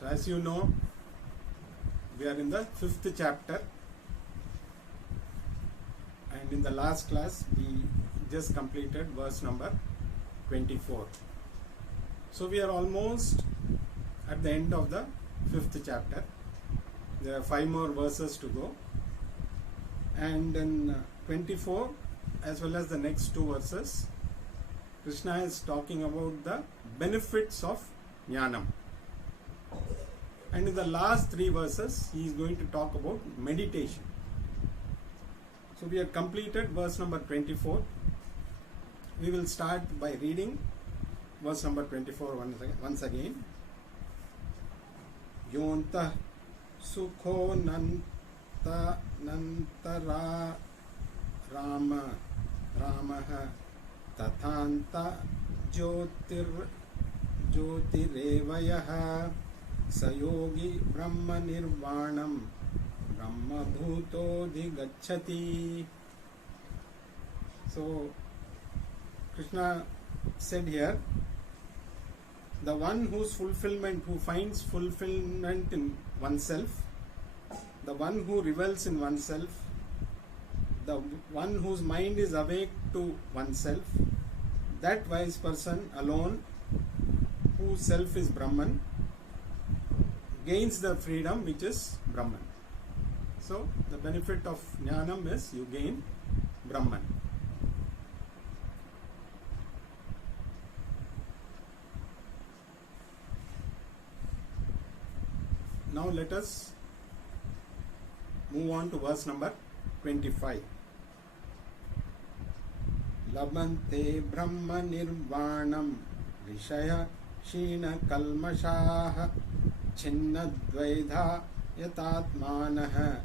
So as you know, we are in the 5th chapter, and in the last class we just completed verse number 24. So we are almost at the end of the 5th chapter. There are 5 more verses to go, and in 24 as well as the next 2 verses, Krishna is talking about the benefits of jnanam, and in the last 3 verses he is going to talk about meditation. So we have completed verse number 24. We will start by reading verse number 24 once again. Yontah sukho nantara ramah tathanta jyotirevayah sayogi brahma nirvanam brahma bhutodhigacchati. So Krishna said here, the one who finds fulfillment in oneself, the one who revels in oneself, the one whose mind is awake to oneself, that wise person alone, whose self is Brahman, gains the freedom which is Brahman. So the benefit of jnanam is you gain Brahman. Now let us move on to verse number 25. Labante brahma nirvanam rishaya shina kalmashaha chinna dvaidha yatatmanah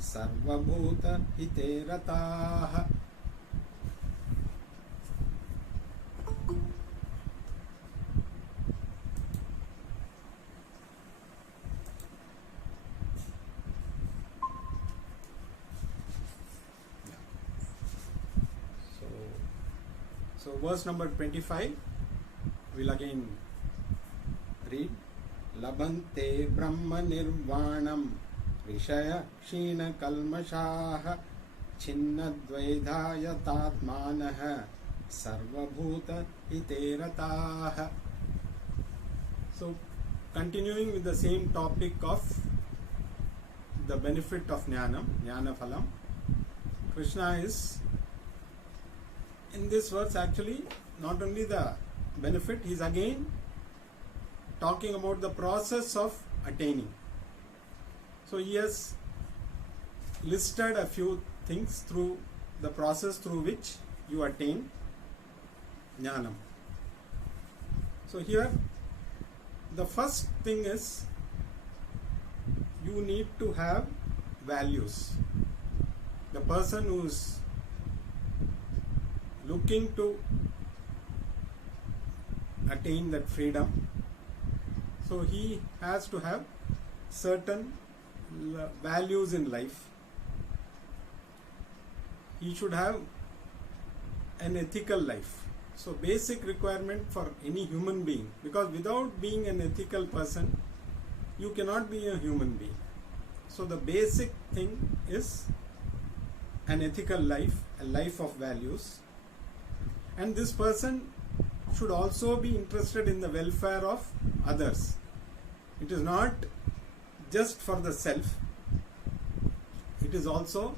sarvabhuta hiterataha. So verse number 25 will again read. Labante brahma nirvanam rishaya shina kalmashaha chinna dvaidhaya tatmanah sarvabhuta hiterataha. So continuing with the same topic of the benefit of jnanam, jnana phalam, Krishna is in this verse actually not only the benefit, he is again talking about the process of attaining. So he has listed a few things through the process through which you attain jnanam. So here the first thing is you need to have values. The person who is looking to attain that freedom, so he has to have certain values in life. He should have an ethical life. So basic requirement for any human being, because without being an ethical person you cannot be a human being. So the basic thing is an ethical life, a life of values. And this person should also be interested in the welfare of others. It is not just for the self, it is also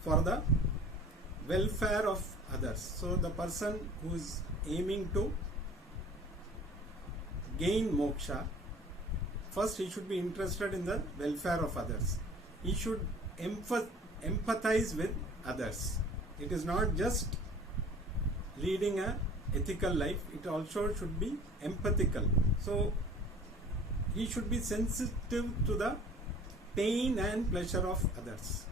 for the welfare of others. So the person who is aiming to gain moksha, first he should be interested in the welfare of others. He should empathize with others. It is not just leading a ethical life, it also should be empathical. So he should be sensitive to the pain and pleasure of others.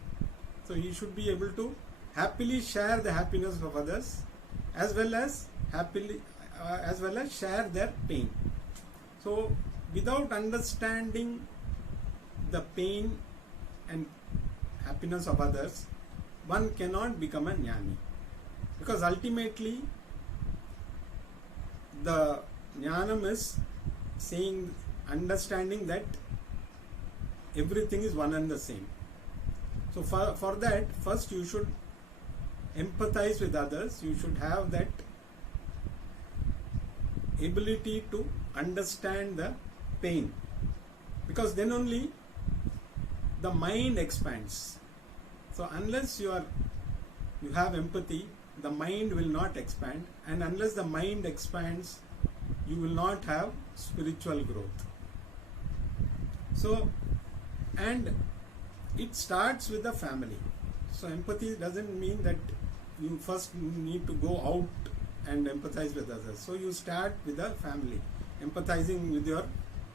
So he should be able to happily share the happiness of others as well as share their pain. So without understanding the pain and happiness of others, one cannot become a jnani. Because ultimately the jnanam is saying understanding that everything is one and the same. So for that, first you should empathize with others. You should have that ability to understand the pain, because then only the mind expands. So unless you have empathy, the mind will not expand, and unless the mind expands, you will not have spiritual growth. So, and it starts with the family. So empathy doesn't mean that you first need to go out and empathize with others. So you start with the family, empathizing with your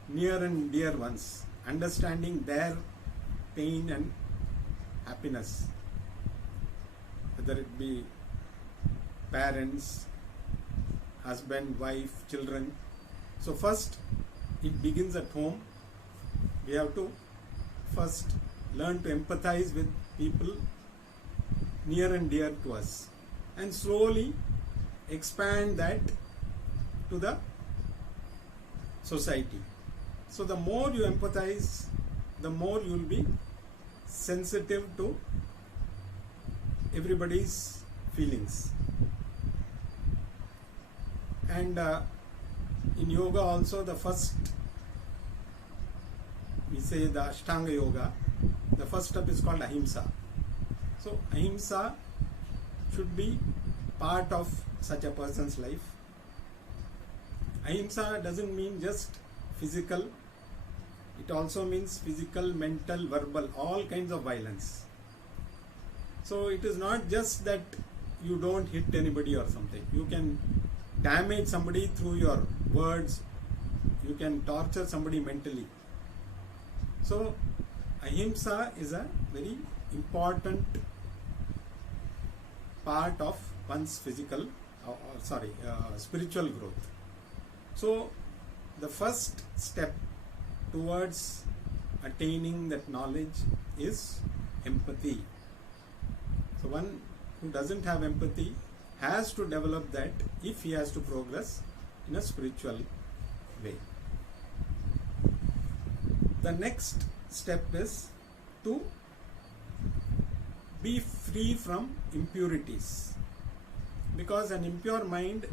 near and dear ones, understanding their pain and happiness, whether it be parents, husband, wife, children. So first it begins at home. We have to first learn to empathize with people near and dear to us, and slowly expand that to the society. So the more you empathize, the more you will be sensitive to everybody's feelings. And in yoga also, the first, we say the Ashtanga Yoga, the first step is called Ahimsa. So Ahimsa should be part of such a person's life. Ahimsa doesn't mean just physical, it also means physical, mental, verbal, all kinds of violence. So it is not just that you don't hit anybody or something. You can damage somebody through your words, you can torture somebody mentally. So Ahimsa is a very important part of one's physical, spiritual growth. So the first step towards attaining that knowledge is empathy. So one who doesn't have empathy has to develop that if he has to progress in a spiritual way. The next step is to be free from impurities, because an impure mind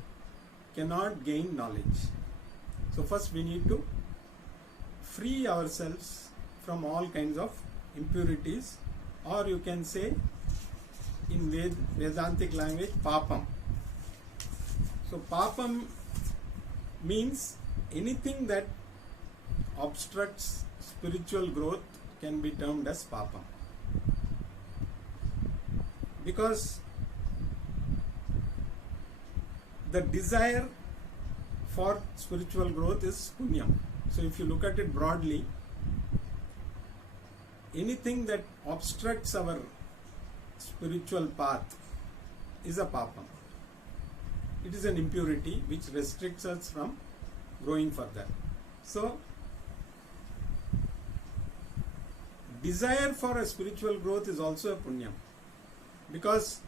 cannot gain knowledge. So first we need to free ourselves from all kinds of impurities, or you can say in Vedantic language, papam. So papam means anything that obstructs spiritual growth can be termed as papam. Because the desire for spiritual growth is punyam. So if you look at it broadly, anything that obstructs our spiritual path is a papam. It is an impurity which restricts us from growing further. So desire for a spiritual growth is also a punyam, because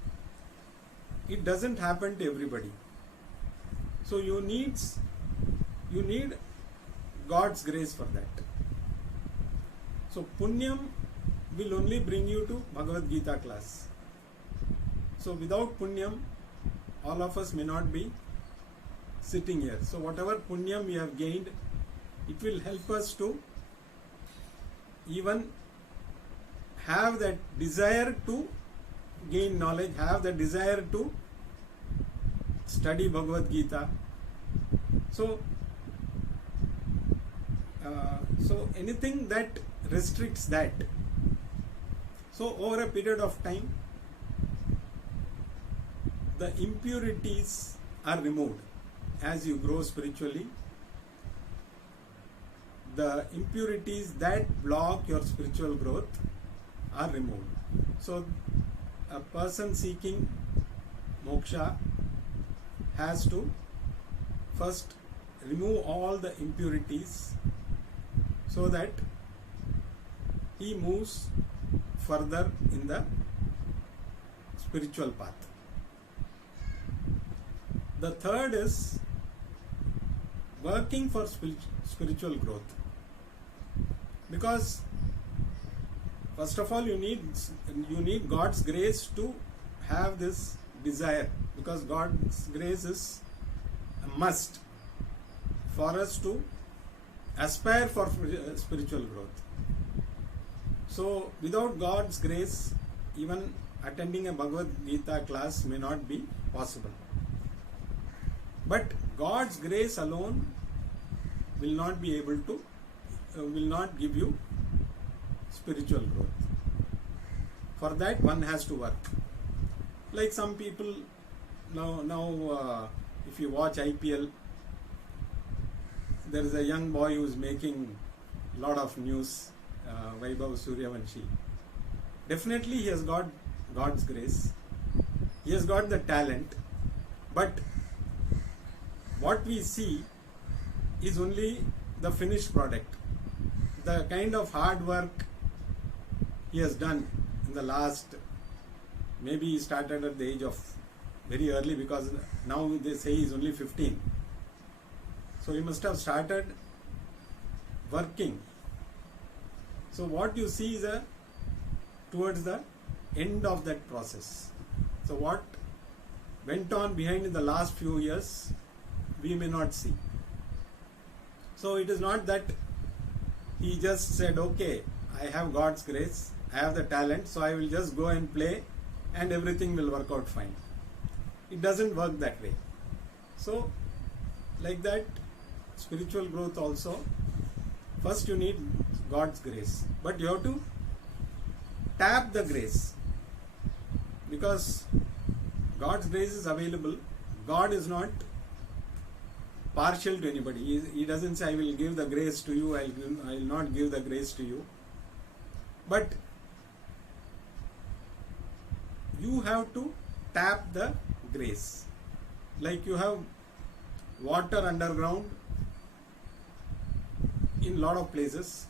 it doesn't happen to everybody. So you need God's grace for that. So punyam will only bring you to Bhagavad Gita class. So without punyam, all of us may not be sitting here. So whatever punyam we have gained, it will help us to even have that desire to gain knowledge, have the desire to study Bhagavad Gita. So anything that restricts that. So over a period of time, the impurities are removed. As you grow spiritually, the impurities that block your spiritual growth are removed. So a person seeking moksha has to first remove all the impurities so that he moves further in the spiritual path. The third is working for spiritual growth. Because first of all you need God's grace to have this desire, because God's grace is a must for us to aspire for spiritual growth. So without God's grace, even attending a Bhagavad Gita class may not be possible. But God's grace alone will not be able to, will not give you spiritual growth. For that one has to work. Like some people now if you watch IPL, there is a young boy who is making a lot of news, Vaibhav Suryavanshi. Definitely he has got God's grace. He has got the talent. But what we see is only the finished product. The kind of hard work he has done in the last, maybe he started at the age of very early, because now they say he is only 15. So he must have started working. So what you see is towards the end of that process. So what went on behind in the last few years, we may not see. So it is not that he just said, okay, I have God's grace, I have the talent, so I will just go and play and everything will work out fine. It doesn't work that way. So like that, spiritual growth also, first you need God's grace, but you have to tap the grace, because God's grace is available. God is not partial to anybody. He doesn't say, I will give the grace to you, I will not give the grace to you. But you have to tap the grace. Like you have water underground in lot of places,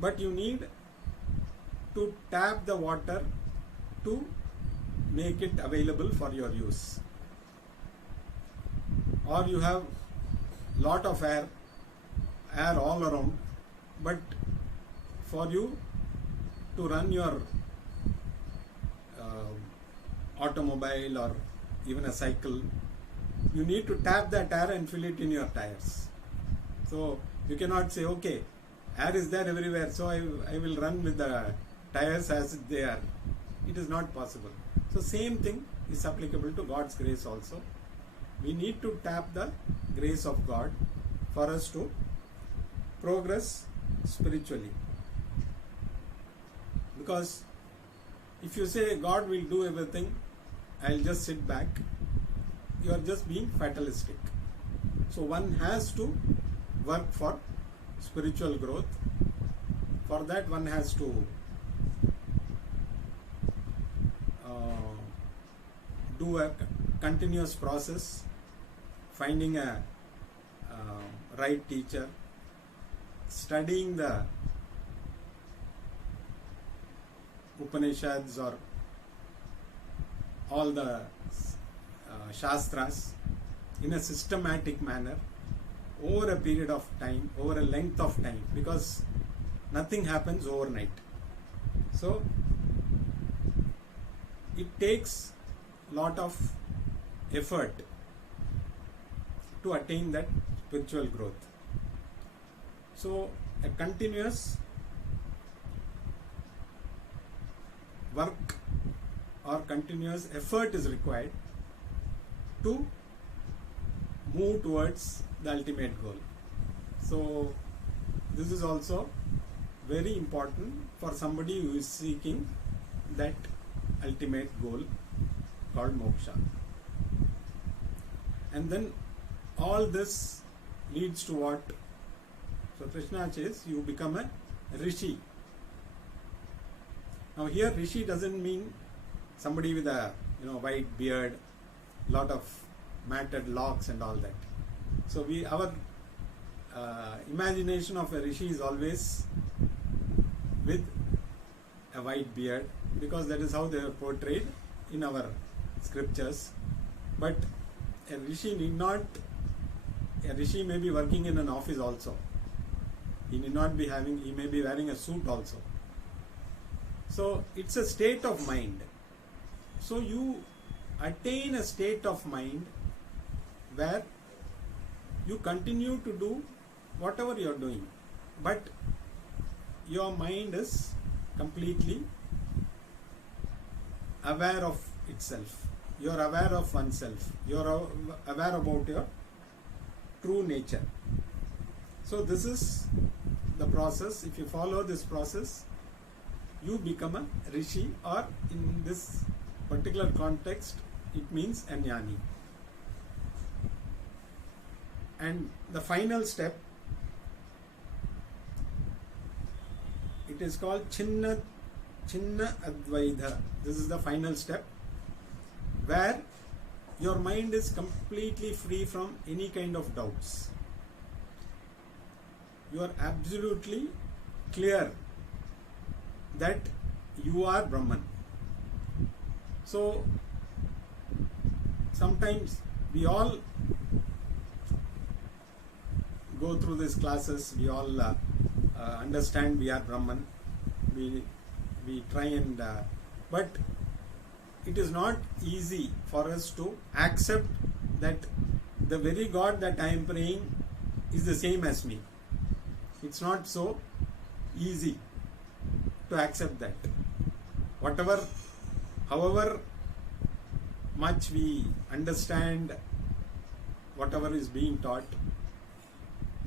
but you need to tap the water to make it available for your use. Or you have lot of air all around, but for you to run your automobile or even a cycle, you need to tap that air and fill it in your tires. So you cannot say, okay, air is there everywhere, so I will run with the tires as they are. It is not possible. So same thing is applicable to God's grace also. We need to tap the grace of God for us to progress spiritually. Because if you say God will do everything, I'll just sit back, you are just being fatalistic. So one has to work for spiritual growth. For that one has to do a continuous process, finding a right teacher, studying the Upanishads or all the Shastras in a systematic manner over a period of time, over a length of time, because nothing happens overnight. So it takes lot of effort to attain that spiritual growth. So a continuous work or continuous effort is required to move towards the ultimate goal. So this is also very important for somebody who is seeking that ultimate goal called moksha. And then all this leads to what? So Krishna says you become a rishi. Now here rishi doesn't mean somebody with a white beard, lot of matted locks and all that. So our imagination of a rishi is always with a white beard, because that is how they are portrayed in our scriptures. But a rishi need not, a rishi may be working in an office also. He need not be having, he may be wearing a suit also. So it's a state of mind. So you attain a state of mind where you continue to do whatever you are doing, but your mind is completely aware of itself. You are aware of oneself. You are aware about your true nature. So this is the process. If you follow this process, you become a rishi, or in this particular context, it means a jnani. And the final step, it is called Chinna Advaita. This is the final step, where your mind is completely free from any kind of doubts. You are absolutely clear that you are Brahman. So sometimes we all go through these classes, we all understand we are Brahman. We try and but it is not easy for us to accept that the very God that I am praying is the same as me. It's not so easy to accept that. However much we understand whatever is being taught,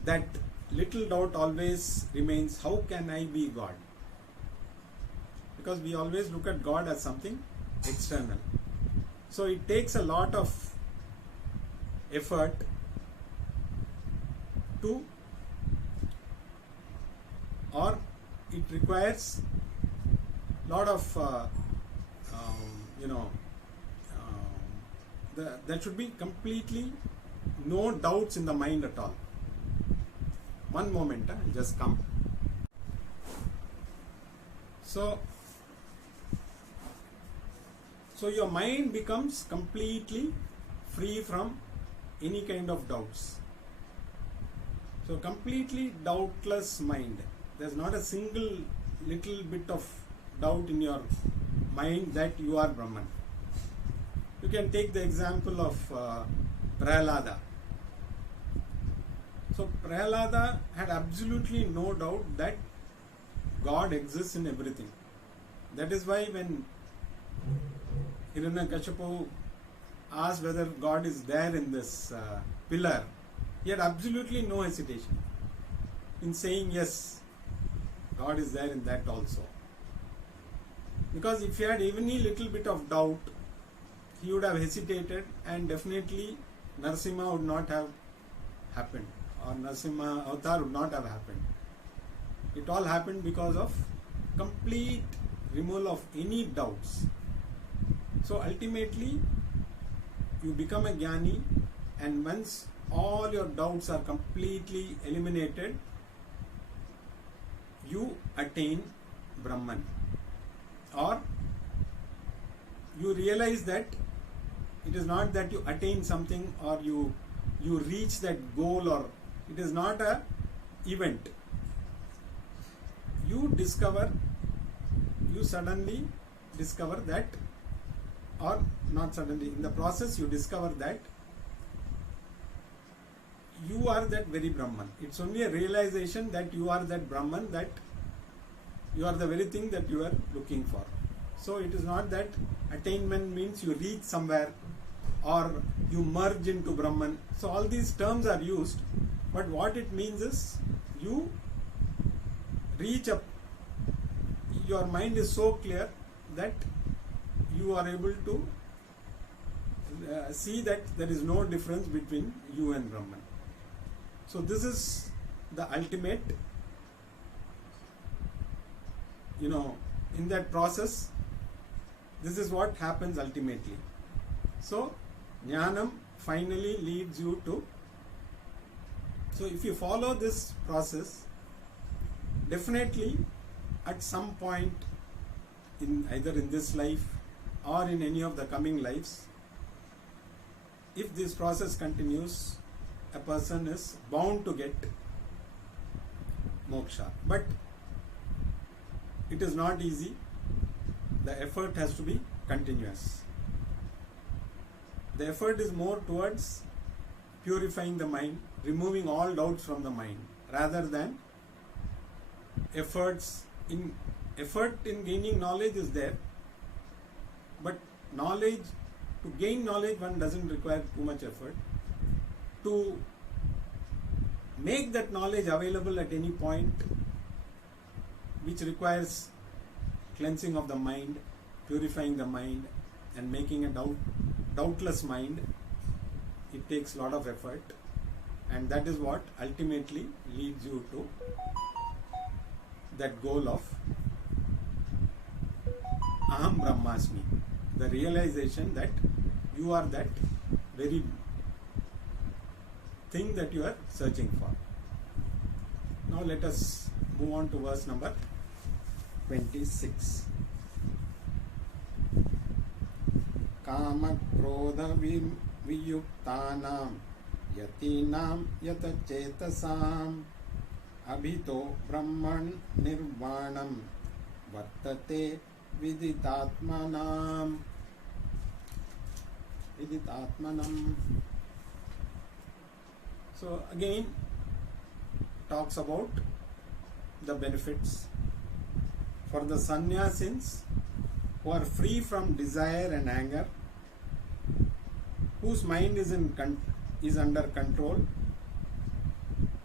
that little doubt always remains, how can I be God? Because we always look at God as something external. So it takes a lot of effort to, or it requires lot of there should be completely no doubts in the mind at all. One moment, just come. So your mind becomes completely free from any kind of doubts. So completely doubtless mind. There's not a single little bit of doubt in your mind that you are Brahman. You can take the example of Prahlada. So Prahlada had absolutely no doubt that God exists in everything. That is why when Hiranyakashipu asked whether God is there in this pillar, he had absolutely no hesitation in saying yes, God is there in that also. Because if he had even a little bit of doubt, he would have hesitated, and definitely Narasimha would not have happened, or Narasimha avatar would not have happened. It all happened because of complete removal of any doubts. So ultimately you become a jnani, and once all your doubts are completely eliminated, you attain Brahman, or you realize that it is not that you attain something or you reach that goal, or it is not a event. You suddenly discover that, or not suddenly, in the process you discover that you are that very Brahman. It's only a realization that you are that Brahman, that you are the very thing that you are looking for. So it is not that attainment means you reach somewhere or you merge into Brahman. So all these terms are used, but what it means is you reach up. Your mind is so clear that you are able to see that there is no difference between you and Brahman. So this is the ultimate, in that process, this is what happens ultimately. So Jnanam finally leads you to, so if you follow this process, definitely at some point, either in this life or in any of the coming lives, if this process continues, a person is bound to get moksha. But it is not easy. The effort has to be continuous. The effort is more towards purifying the mind, removing all doubts from the mind, rather than effort in gaining knowledge is there, but to gain knowledge one doesn't require too much effort. To make that knowledge available at any point, which requires cleansing of the mind, purifying the mind, and making a doubtless mind, it takes a lot of effort, and that is what ultimately leads you to that goal of Aham Brahmasmi, the realization that you are that very thing that you are searching for. Now let us move on to verse number 26. Kama krodha viyuktanam yatinam yata chetasam abhito brahman nirvanam vartate viditatmanam. So again talks about the benefits for the sannyasins who are free from desire and anger, whose mind is under control,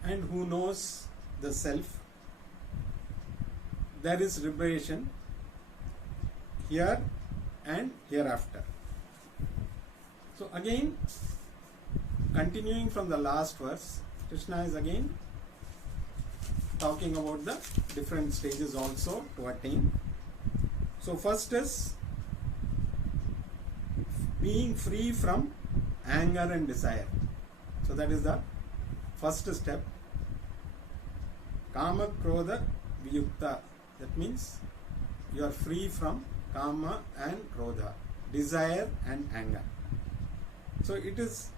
and who knows the self. There is liberation here and hereafter. So again, continuing from the last verse, Krishna is again talking about the different stages also to attain. So first is being free from anger and desire. So that is the first step. Kama krodha viyukta. That means you are free from kama and krodha, desire and anger. So it is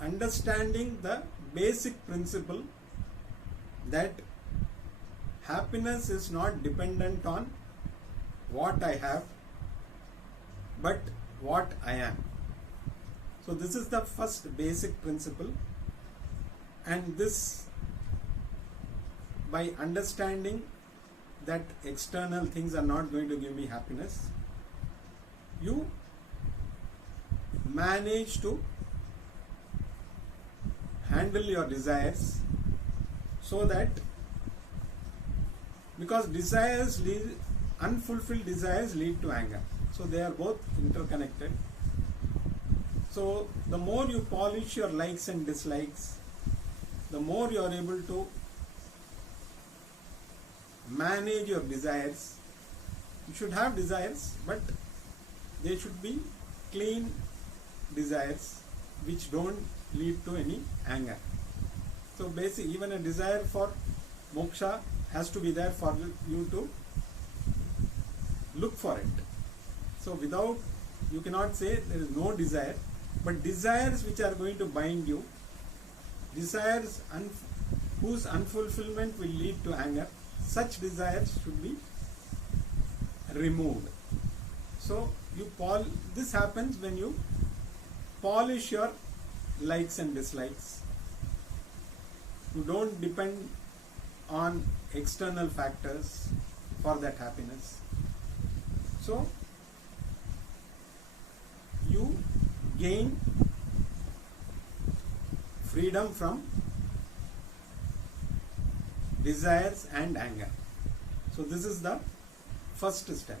understanding the basic principle that happiness is not dependent on what I have, but what I am. So this is the first basic principle, and this, by understanding that external things are not going to give me happiness, you manage to handle your desires, so that, because unfulfilled desires lead to anger, so they are both interconnected. So the more you polish your likes and dislikes, the more you are able to manage your desires. You should have desires, but they should be clean desires which don't lead to any anger. So basically, even a desire for moksha has to be there for you to look for it. So without, you cannot say there is no desire, but desires which are going to bind you, desires whose unfulfillment will lead to anger, such desires should be removed. So this happens when you polish your likes and dislikes. You don't depend on external factors for that happiness. So you gain freedom from desires and anger. So this is the first step.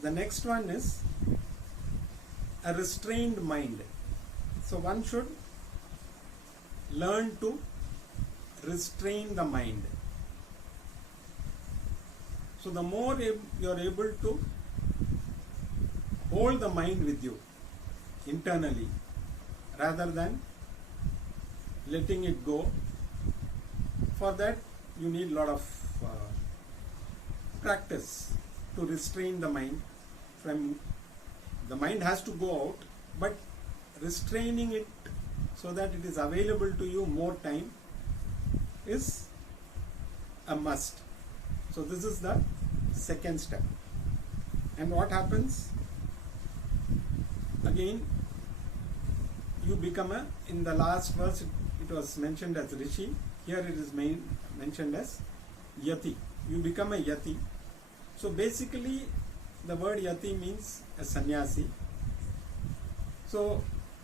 The next one is a restrained mind. So one should learn to restrain the mind. So the more you are able to hold the mind with you internally, rather than letting it go, for that you need a lot of practice to restrain the mind. The mind has to go out, but restraining it so that it is available to you more time is a must. So this is the second step. And what happens? Again, you become in the last verse it was mentioned as Rishi, here it is mentioned as Yati. You become a Yati. So basically the word Yati means a sannyasi. So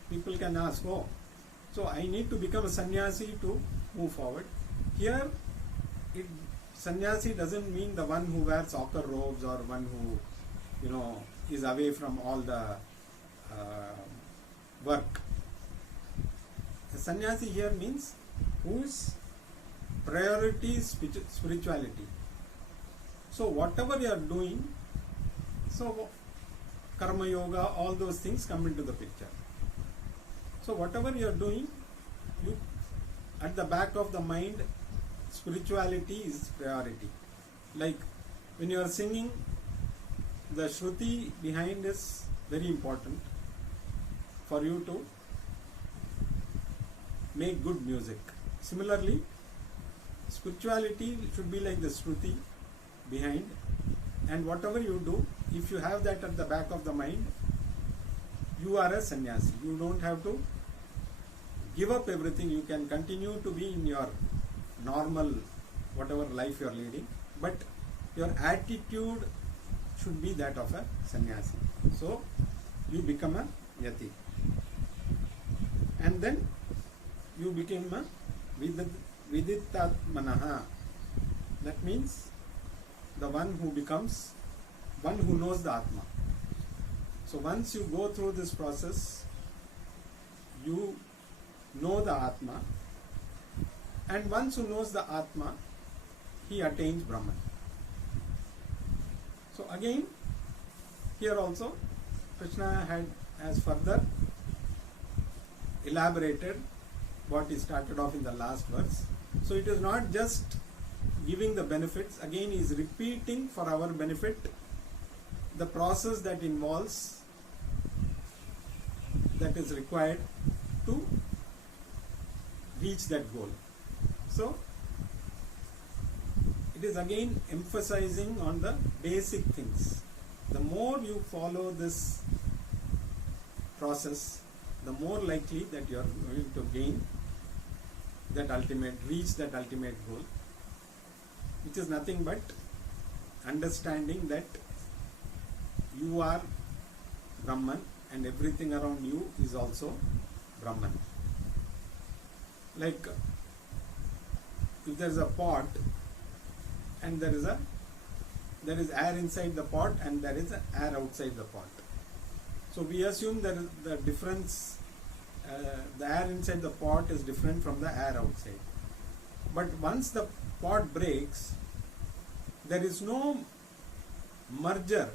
people can ask, oh, so I need to become a sannyasi to move forward. Here, sannyasi doesn't mean the one who wears ochre robes or one who, is away from all the work. A sannyasi here means whose priority is spirituality. So whatever you are doing, so karma yoga, all those things come into the picture. So whatever you are doing, you at the back of the mind, spirituality is priority. Like when you are singing, the shruti behind is very important for you to make good music. Similarly, spirituality should be like the shruti behind, and whatever you do, if you have that at the back of the mind, you are a sannyasi. You don't have to give up everything. You can continue to be in your normal whatever life you are leading, but your attitude should be that of a sannyasi. So you become a yati, and then you became a viditatmanaha. That means the one who becomes one who knows the Atma. So once you go through this process, you know the Atma, and once who knows the Atma, he attains Brahman. So again, here also Krishna has further elaborated what he started off in the last verse. So it is not just giving the benefits, again he is repeating for our benefit the process that involves, that is required to reach that goal. So it is again emphasizing on the basic things. The more you follow this process, the more likely that you are going to gain that reach that ultimate goal, which is nothing but understanding that you are Brahman and everything around you is also Brahman. Like if there is a pot and there is air inside the pot and there is air outside the pot. So we assume that the difference, the air inside the pot is different from the air outside. But once the pot breaks, there is no merger.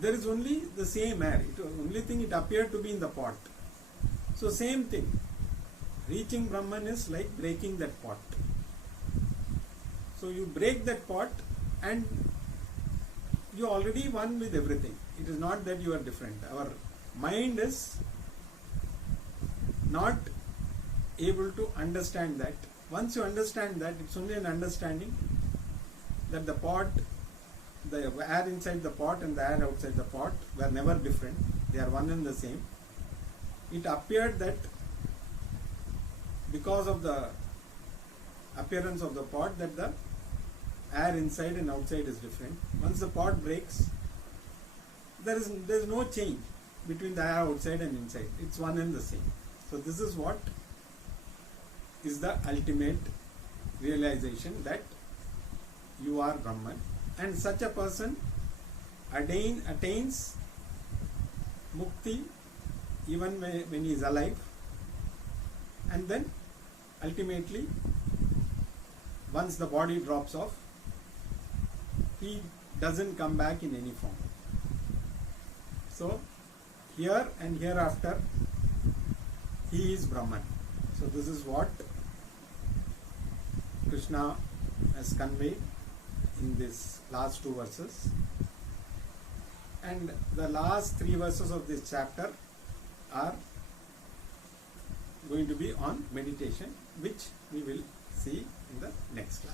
There is only the same air. Only thing it appeared to be in the pot. So same thing. Reaching Brahman is like breaking that pot. So you break that pot and you already won with everything. It is not that you are different. Our mind is not able to understand that. Once you understand that, it's only an understanding that the pot, the air inside the pot and the air outside the pot were never different. They are one and the same. It appeared that because of the appearance of the pot, that the air inside and outside is different. Once the pot breaks, there is no change between the air outside and inside. It's one and the same. So this is what is the ultimate realization, that you are Brahman, and such a person attains mukti even when he is alive, and then ultimately once the body drops off, he doesn't come back in any form. So here and hereafter he is Brahman. So this is what Krishna has conveyed in these last two verses, and the last three verses of this chapter are going to be on meditation, which we will see in the next class.